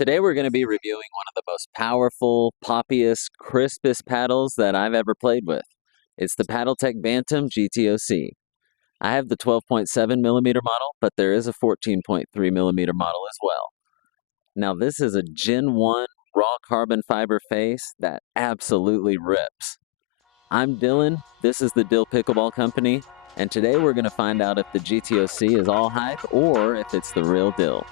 Today we're going to be reviewing one of the most powerful, poppiest, crispest paddles that I've ever played with. It's the Paddletek Bantam GTO-C. I have the 12.7 millimeter model, but there is a 14.3 millimeter model as well. Now this is a Gen 1 raw carbon fiber face that absolutely rips. I'm Dylan, this is the Dill Pickleball Company, and today we're going to find out if the GTO-C is all hype or if it's the real deal.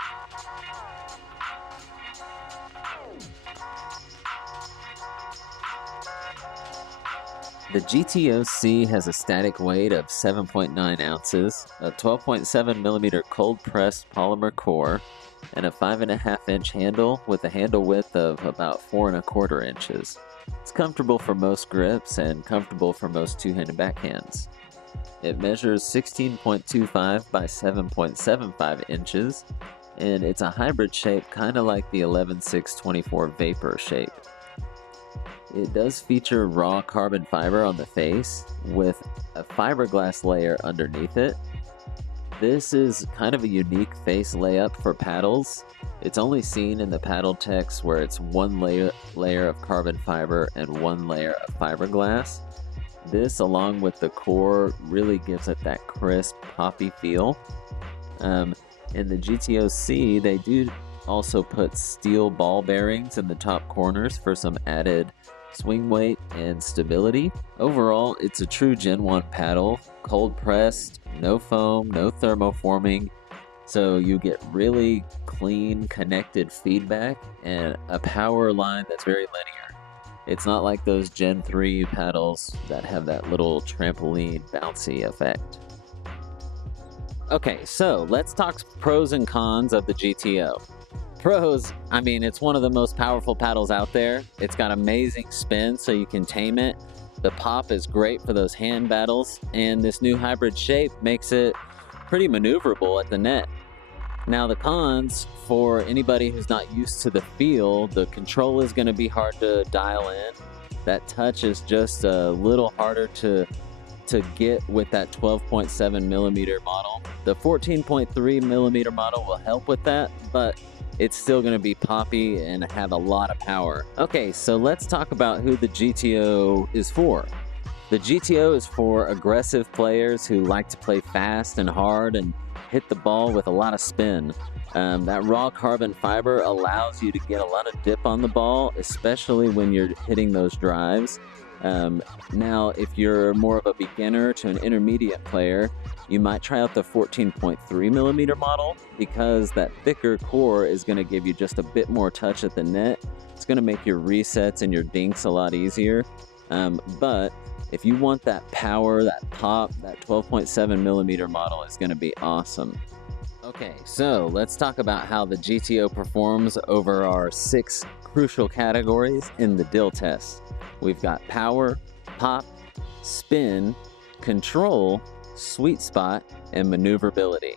The GTO-C has a static weight of 7.9 ounces, a 12.7 millimeter cold pressed polymer core, and a 5.5 inch handle with a handle width of about 4.25 inches. It's comfortable for most grips and comfortable for most two-handed backhands. It measures 16.25 by 7.75 inches, and it's a hybrid shape kind of like the 11.624 Vapor shape. It does feature raw carbon fiber on the face with a fiberglass layer underneath it. This is kind of a unique face layup for paddles. It's only seen in the Paddleteks where it's one layer of carbon fiber and one layer of fiberglass. This, along with the core, really gives it that crisp, poppy feel. In the GTO-C, they do also put steel ball bearings in the top corners for some added swing weight and stability. Overall, it's a true Gen 1 paddle, cold pressed, no foam, no thermoforming, so you get really clean connected feedback and a power line that's very linear. It's not like those Gen 3 paddles that have that little trampoline bouncy effect. Okay, so let's talk pros and cons of the GTO. Pros, I mean, it's one of the most powerful paddles out there. It's got amazing spin so you can tame it. The pop is great for those hand battles, and this new hybrid shape makes it pretty maneuverable at the net. Now the cons, for anybody who's not used to the feel, the control is going to be hard to dial in. That touch is just a little harder to get with that 12.7 millimeter model. The 14.3 millimeter model will help with that, but it's still going to be poppy and have a lot of power. Okay, so let's talk about who the GTO is for. The GTO is for aggressive players who like to play fast and hard and hit the ball with a lot of spin. That raw carbon fiber allows you to get a lot of dip on the ball, especially when you're hitting those drives. Now, if you're more of a beginner to an intermediate player, you might try out the 14.3 millimeter model because that thicker core is going to give you just a bit more touch at the net. It's going to make your resets and your dinks a lot easier. But if you want that power, that pop, that 12.7 millimeter model is going to be awesome. Okay, so let's talk about how the GTO performs over our 6 crucial categories in the Dill Test. We've got power, pop, spin, control, sweet spot, and maneuverability.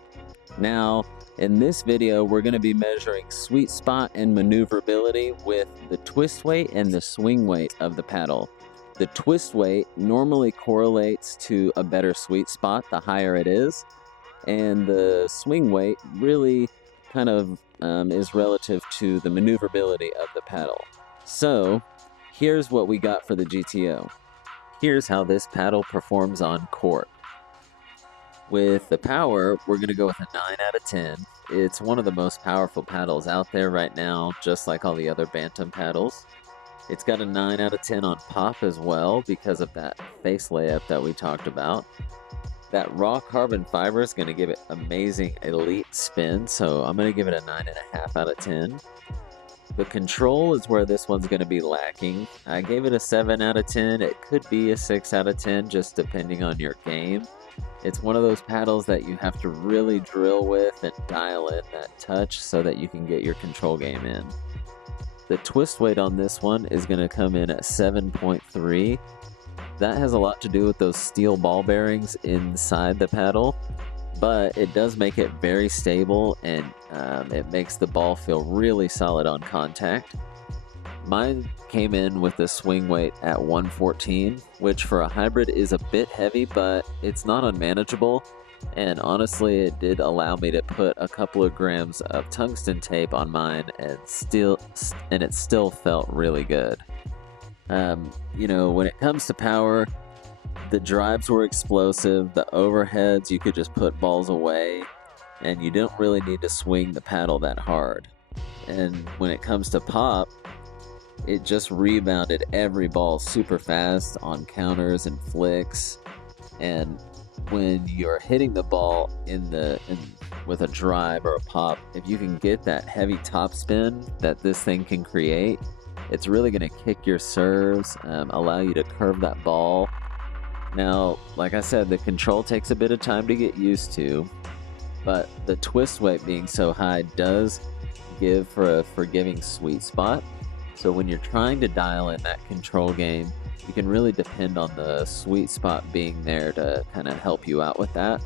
Now, in this video, we're going to be measuring sweet spot and maneuverability with the twist weight and the swing weight of the paddle. The twist weight normally correlates to a better sweet spot the higher it is, and the swing weight really kind of is relative to the maneuverability of the paddle. So, here's what we got for the GTO. Here's how this paddle performs on court. With the power, we're going to go with a 9 out of 10. It's one of the most powerful paddles out there right now, just like all the other Bantam paddles. It's got a 9 out of 10 on pop as well because of that face layup that we talked about. That raw carbon fiber is going to give it amazing elite spin, so I'm going to give it a 9.5 out of 10. The control is where this one's going to be lacking. I gave it a 7 out of 10. It could be a 6 out of 10 just depending on your game. It's one of those paddles that you have to really drill with and dial in that touch so that you can get your control game in. The twist weight on this one is going to come in at 7.3. That has a lot to do with those steel ball bearings inside the paddle, but it does make it very stable and it makes the ball feel really solid on contact. Mine came in with a swing weight at 114, which for a hybrid is a bit heavy, but it's not unmanageable. And honestly, it did allow me to put a couple of grams of tungsten tape on mine, and it still felt really good. You know, when it comes to power, the drives were explosive. The overheads, you could just put balls away, and you don't really need to swing the paddle that hard. And when it comes to pop, it just rebounded every ball super fast on counters and flicks. And when you're hitting the ball with a drive or a pop, if you can get that heavy top spin that this thing can create, it's really going to kick your serves, allow you to curve that ball. Now, like I said, the control takes a bit of time to get used to, but the twist weight being so high does give for a forgiving sweet spot. So when you're trying to dial in that control game, you can really depend on the sweet spot being there to kind of help you out with that,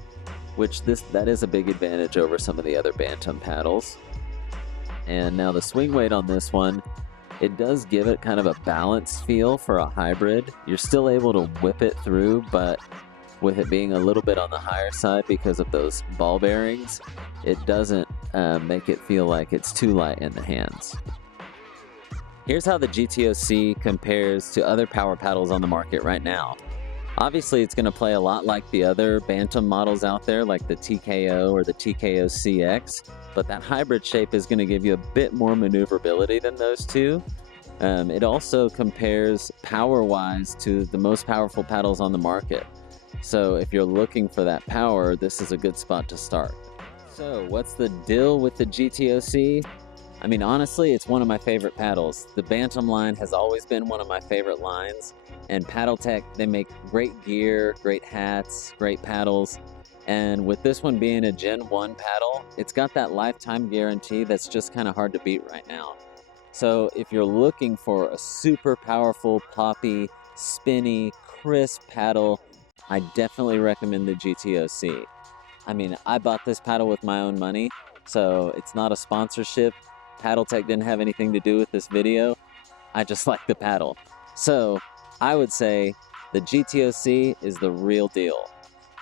that is a big advantage over some of the other Bantam paddles. And now the swing weight on this one, it does give it kind of a balanced feel for a hybrid. You're still able to whip it through, but with it being a little bit on the higher side because of those ball bearings, it doesn't make it feel like it's too light in the hands. Here's how the GTO-C compares to other power paddles on the market right now. Obviously, it's going to play a lot like the other Bantam models out there, like the TKO or the TKO-CX, but that hybrid shape is going to give you a bit more maneuverability than those two. It also compares power-wise to the most powerful paddles on the market. So if you're looking for that power, this is a good spot to start. So what's the deal with the GTO-C? I mean, honestly, it's one of my favorite paddles. The Bantam line has always been one of my favorite lines, and Paddletek, they make great gear, great hats, great paddles, and with this one being a Gen 1 paddle, it's got that lifetime guarantee that's just kind of hard to beat right now. So if you're looking for a super powerful, poppy, spinny, crisp paddle, I definitely recommend the GTO-C. I mean, I bought this paddle with my own money, so it's not a sponsorship. Paddletek didn't have anything to do with this video. I just like the paddle. So I would say the GTO-C is the real deal.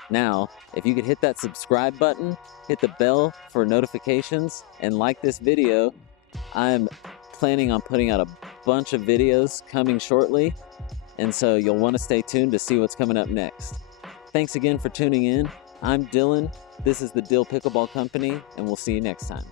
Now, if you could hit that subscribe button, hit the bell for notifications, and like this video, I'm planning on putting out a bunch of videos coming shortly, and so you'll want to stay tuned to see what's coming up next. Thanks again for tuning in. I'm Dylan. This is the Dill Pickleball Company, and we'll see you next time.